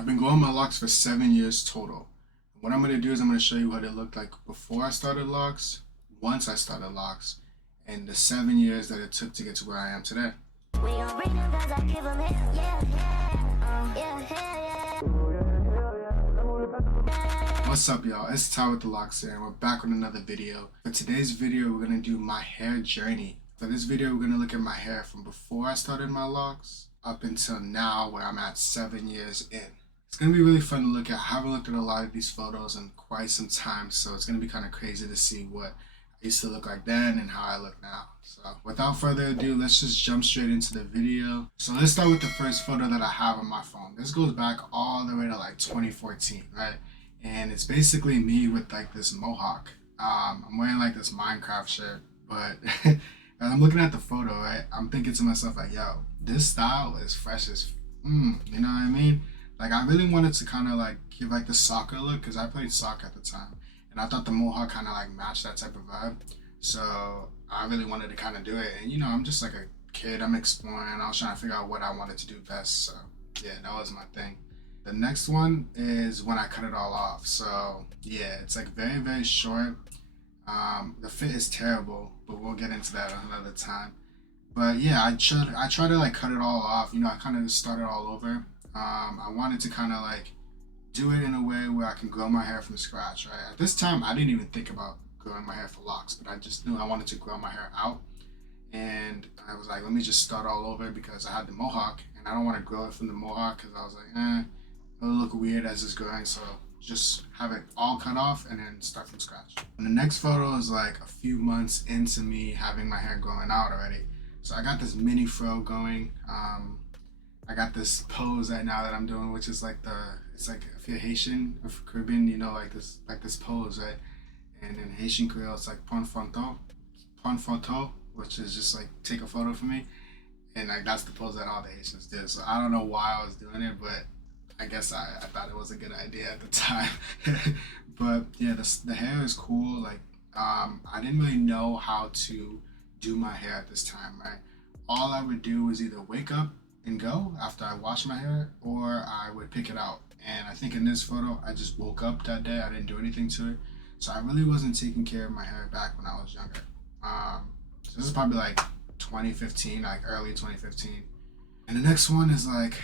I've been growing my locks for 7 years total. What I'm gonna do is I'm gonna show you what it looked like before I started locks, once I started locks, and the 7 years that it took to get to where I am today. What's up, y'all? It's Tywiththelocs here, and we're back with another video. For today's video, we're gonna do my hair journey. For this video, we're gonna look at my hair from before I started my locks up until now, where I'm at 7 years in. It's gonna be really fun to look at. I haven't looked at a lot of these photos in quite some time, so it's gonna be kind of crazy to see what I used to look like then and how I look now. So without further ado, let's just jump straight into the video. So let's start with the first photo that I have on my phone. This goes back all the way to like 2014, right? And it's basically me with like this mohawk. I'm wearing like this Minecraft shirt, but as I'm looking at the photo, right, I'm thinking to myself like, yo, this style is fresh as, you know what I mean? Like I really wanted to kind of like give like the soccer look because I played soccer at the time, and I thought the mohawk kind of like matched that type of vibe. So I really wanted to kind of do it, and you know, I'm just like a kid. I'm exploring. I was trying to figure out what I wanted to do best. So yeah, that was my thing. The next one is when I cut it all off. So yeah, it's like very, very short. The fit is terrible, but we'll get into that another time. But yeah, I try to like cut it all off. You know, I kind of started all over. I wanted to kind of like do it in a way where I can grow my hair from scratch, right? At this time, I didn't even think about growing my hair for locks, but I just knew I wanted to grow my hair out. And I was like, let me just start all over because I had the mohawk and I don't want to grow it from the mohawk because I was like, it'll look weird as it's growing, so just have it all cut off and then start from scratch. And the next photo is like a few months into me having my hair growing out already. So I got this mini fro going. I got this pose right now that I'm doing, which is like it's like if you're Haitian or Caribbean, you know, like this pose, right? And in Haitian Creole, it's like prendre photo, which is just like take a photo for me. And like that's the pose that all the Haitians did. So I don't know why I was doing it, but I guess I thought it was a good idea at the time. But yeah, the hair is cool. Like I didn't really know how to do my hair at this time, right? All I would do was either wake up and go after I wash my hair, or I would pick it out. And I think in this photo, I just woke up that day. I didn't do anything to it. So I really wasn't taking care of my hair back when I was younger. So this is probably like 2015, like early 2015. And the next one is like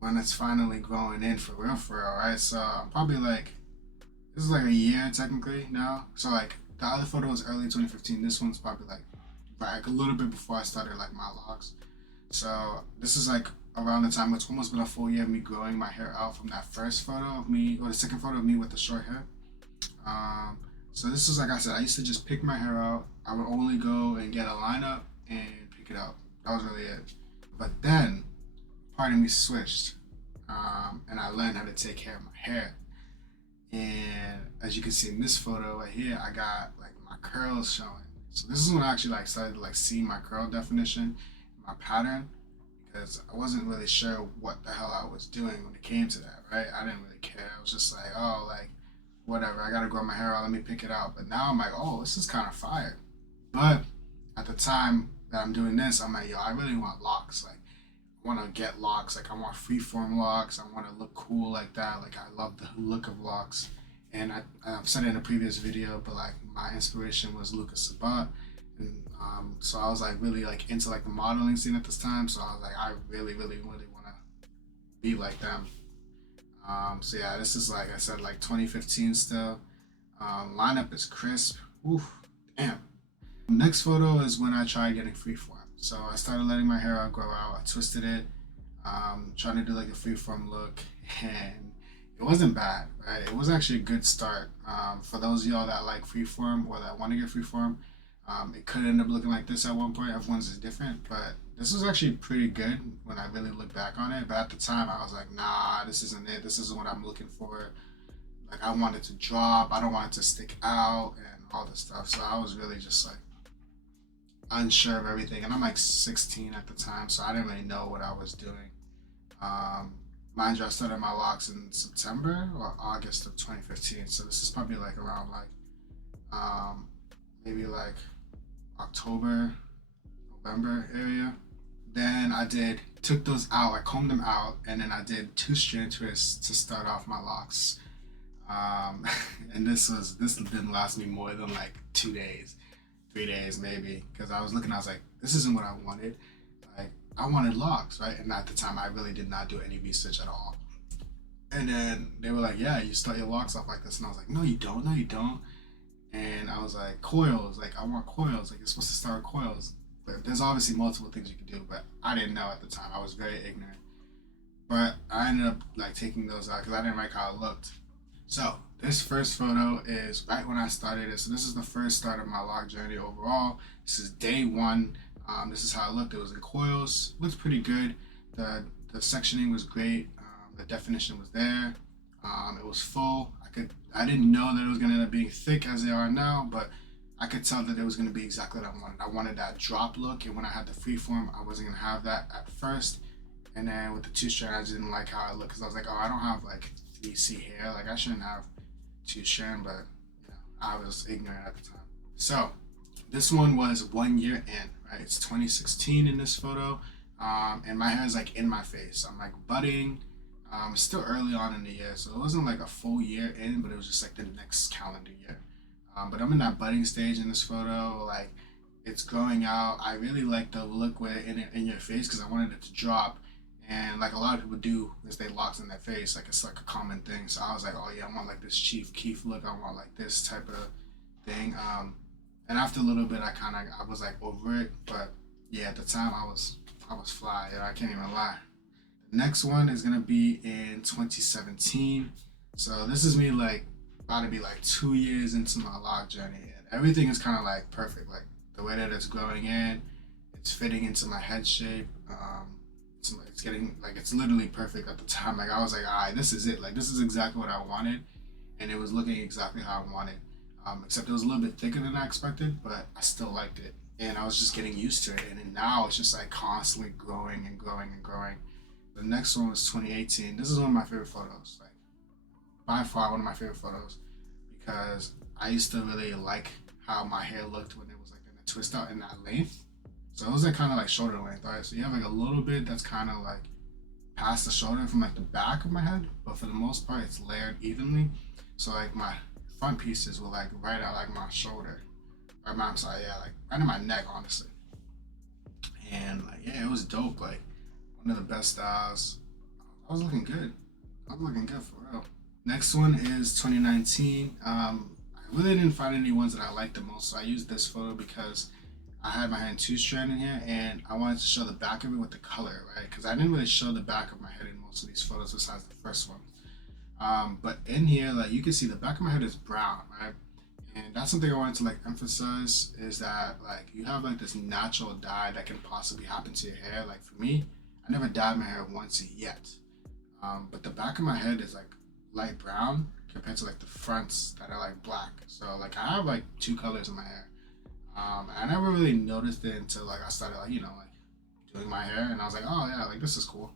when it's finally growing in for real, right? So I'm probably like, this is like a year technically now. So like the other photo was early 2015. This one's probably like a little bit before I started like my locks. So this is like around the time it's almost been a full year of me growing my hair out from that first photo of me, or the second photo of me with the short hair. So this is, like I said, I used to just pick my hair out. I would only go and get a lineup and pick it out. That was really it. But then part of me switched, and I learned how to take care of my hair. And as you can see in this photo right here, I got like my curls showing. So this is when I actually like started to like see my curl definition, my pattern, because I wasn't really sure what the hell I was doing when it came to that, right? I didn't really care. I was just like, oh, like whatever, I gotta grow my hair out, let me pick it out. But now I'm like, oh, this is kind of fire. But at the time that I'm doing this, I'm like, yo, I really want locks. Like I want to get locks. Like I want freeform locks. I want to look cool like that. Like I love the look of locks. And I've said it in a previous video, but like my inspiration was Lucas Sabat. And so I was like really like into like the modeling scene at this time. So I was like, I really, really, really want to be like them. So yeah, this is like I said, like 2015 still. Lineup is crisp. Oof, damn. Next photo is when I tried getting freeform. So I started letting my hair grow out. I twisted it, trying to do like a freeform look, and it wasn't bad, right? It was actually a good start. For those of y'all that like freeform or that want to get freeform, it could end up looking like this at one point. Everyone's is different, but this was actually pretty good when I really look back on it. But at the time, I was like, nah, this isn't it. This isn't what I'm looking for. Like I want it to drop. I don't want it to stick out and all this stuff. So I was really just like unsure of everything. And I'm like 16 at the time, so I didn't really know what I was doing. Mind you, I started my locks in September or August of 2015. So this is probably like around like maybe like October, November area. Then I did took those out, I combed them out, and then I did 2-strand twists to start off my locks. Um, and this didn't last me more than like 2 days, 3 days maybe, because I was looking, I was like, this isn't what I wanted. Like, I wanted locks, right? And at the time, I really did not do any research at all. And then they were like, yeah, you start your locks off like this. And I was like, no, you don't. No, you don't. And I was like, coils. Like, I want coils. Like, you're supposed to start with coils. But there's obviously multiple things you can do. But I didn't know at the time. I was very ignorant. But I ended up, like, taking those out because I didn't like how it looked. So, this first photo is right when I started it. So, this is the first start of my lock journey overall. This is day one. This is how it looked. It was in coils. Looked pretty good. The sectioning was great. The definition was there. It was full. I didn't know that it was gonna end up being thick as they are now, but I could tell that it was gonna be exactly what I wanted. I wanted that drop look, and when I had the freeform, I wasn't gonna have that at first. And then with the 2-strand, I just didn't like how it looked because I was like, oh, I don't have like 3C hair. Like I shouldn't have 2-strand, but I was ignorant at the time. So this one was 1 year in, right? It's 2016 in this photo, and my hair is like in my face. I'm like budding. It's still early on in the year, so it wasn't like a full year in, but it was just like the next calendar year. But I'm in that budding stage in this photo, like it's growing out. I really like the look with it in your face because I wanted it to drop, and like a lot of people do, is they locks in their face, like it's like a common thing. So I was like, oh yeah, I want like this Chief Keef look. I want like this type of thing. And after a little bit, I was like over it, but yeah, at the time I was fly. I can't even lie. Next one is gonna be in 2017. So this is me like about to be like 2 years into my lock journey, and everything is kind of like perfect. Like the way that it's growing in, it's fitting into my head shape. It's getting like it's literally perfect at the time. Like I was like, alright, this is it. Like this is exactly what I wanted, and it was looking exactly how I wanted. Except it was a little bit thicker than I expected, but I still liked it, and I was just getting used to it. And then now it's just like constantly growing and growing and growing. The next one was 2018. This is one of my favorite photos, like by far one of my favorite photos, because I used to really like how my hair looked when it was like in a twist out in that length. So it was like kind of like shoulder length, right? So you have like a little bit that's kind of like past the shoulder from like the back of my head, but for the most part it's layered evenly. So like my front pieces were like right out like my shoulder, or my, I'm sorry, yeah, like right in my neck, honestly. And like yeah, it was dope. Like one of the best styles. I was looking good. I was looking good for real. Next one is 2019. I really didn't find any ones that I liked the most, so I used this photo because I had my hand 2-strand in here, and I wanted to show the back of it with the color, right? Because I didn't really show the back of my head in most of these photos besides the first one. But in here, like you can see the back of my head is brown, right? And that's something I wanted to like emphasize, is that like you have like this natural dye that can possibly happen to your hair. Like for me, I never dyed my hair once yet. But the back of my head is like light brown compared to like the fronts that are like black. So like I have like 2 colors in my hair. And I never really noticed it until like I started like, like doing my hair, and I was like, oh yeah, like this is cool.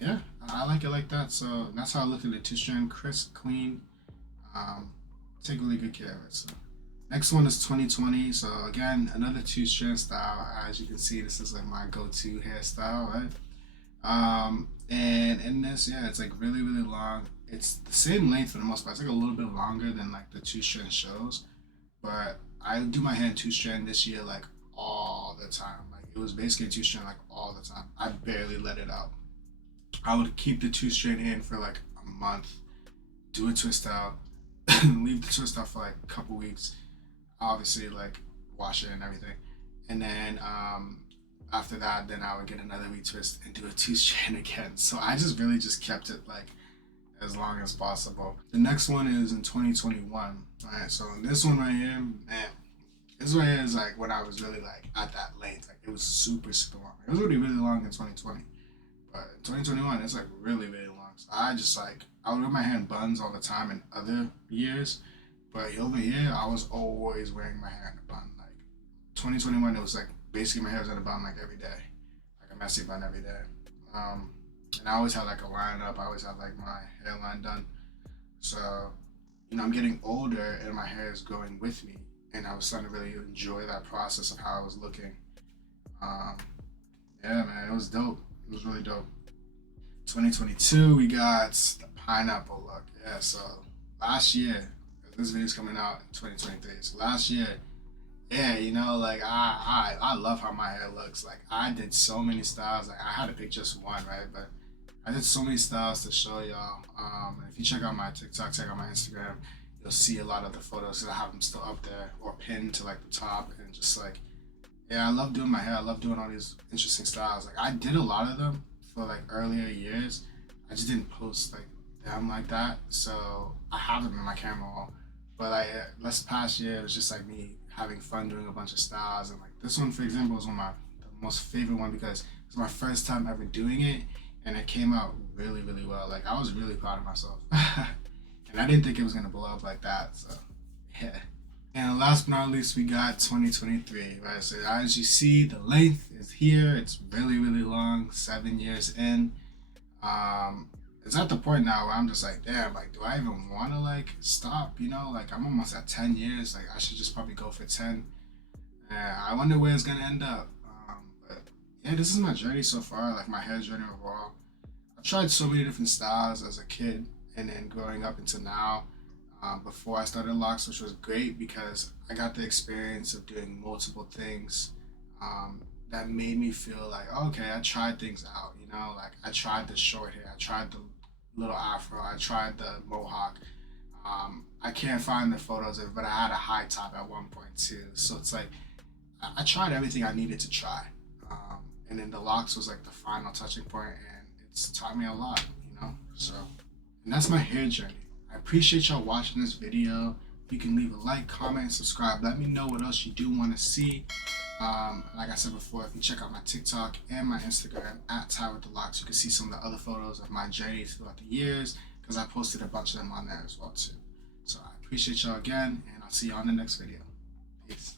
Yeah, I like it like that. So that's how I look at the 2-strand, crisp, clean. Take really good care of it. So next one is 2020. So again, another 2-strand style. As you can see, this is like my go-to hairstyle, right? And in this, yeah, it's like really, really long. It's the same length for the most part. It's like a little bit longer than like the 2-strand shows, but I do my hair in 2-strand this year like all the time. Like it was basically 2-strand like all the time. I barely let it out. I would keep the 2-strand in for like a month, do a twist out, leave the twist out for like a couple weeks, obviously like wash it and everything, and then after that, then I would get another retwist and do a 2-strand again. So I just really just kept it like as long as possible. The next one is in 2021. Alright, so this one right here, man, this right here is like when I was really like at that length. Like it was super, super long. It was already really long in 2020. But in 2021, it's like really, really long. So I just like, I would wear my hair in buns all the time in other years. But over here, I was always wearing my hair in a bun. Like 2021, it was like basically my hair was in a bun like every day. Like a messy bun every day. And I always had like a line up. I always had like my hairline done. So, I'm getting older and my hair is growing with me. And I was starting to really enjoy that process of how I was looking. Yeah, man, it was dope. It was really dope. 2022, we got the pineapple look. Yeah, so last year, this video's coming out in 2023. So last year, yeah, like I love how my hair looks. Like I did so many styles. Like I had to pick just one, right? But I did so many styles to show y'all. And if you check out my TikTok, check out my Instagram, you'll see a lot of the photos because I have them still up there or pinned to like the top and just like, yeah, I love doing my hair. I love doing all these interesting styles. Like I did a lot of them for like earlier years. I just didn't post like them like that. So I have them in my camera roll. But like this past year, it was just like me having fun doing a bunch of styles. And like this one, for example, was one of my the most favorite one because it's my first time ever doing it, and it came out really, really well. Like I was really proud of myself, and I didn't think it was gonna blow up like that. So yeah. And last but not least, we got 2023, right? So as you see, the length is here. It's really, really long, 7 years in. Um, it's at the point now where I'm just like, damn, like, do I even want to like stop? Like I'm almost at 10 years. Like I should just probably go for 10. And I wonder where it's gonna end up. But yeah, this is my journey so far. Like my hair journey overall. I've tried so many different styles as a kid, and then growing up into now. Before I started locks, which was great because I got the experience of doing multiple things that made me feel like, okay, I tried things out, like I tried the short hair, I tried the little afro, I tried the mohawk. I can't find the photos of it, but I had a high top at one point too. So it's like, I tried everything I needed to try. And then the locks was like the final touching point, and it's taught me a lot, So, and that's my hair journey. I appreciate y'all watching this video. You can leave a like, comment, subscribe. Let me know what else you do want to see. Like I said before, if you check out my TikTok and my Instagram at Tywiththelocs, you can see some of the other photos of my journey throughout the years because I posted a bunch of them on there as well too. So I appreciate y'all again, and I'll see you on the next video. Peace.